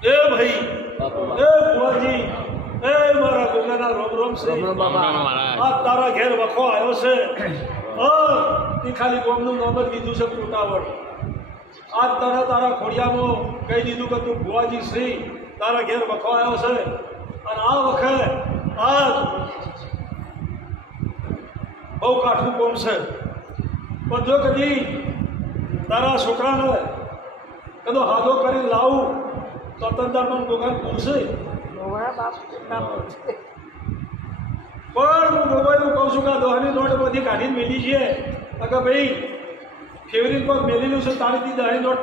એ ભાઈ એ ભુવાજી એ મારા ગોગાના રોમ રોમ શ્રી આ તારા ઘેર વખો આવ્યો છે તે ખાલી ગોમનું નામ જ કીધું છે ટૂટાવડ આજ તને તારા ખોડિયામાં કહી દીધું કે તું ભુવાજી શ્રી તારા ઘેર વખો આવ્યો છે અને આ વખતે આજ બહુ કાઠું કોમ છે પણ જો કદી તારા છોકરાને કદો હાથો કરી લાવું તો તંદામાં ગોગાન પૂછશે પણ હું ગોગાનું કહું છું કે આ દોહાની નોટ બધી કાઢીને મેલી છે કે ભાઈ ફેવરિટ પર મેલેલું છે તારીથી દહાની નોટ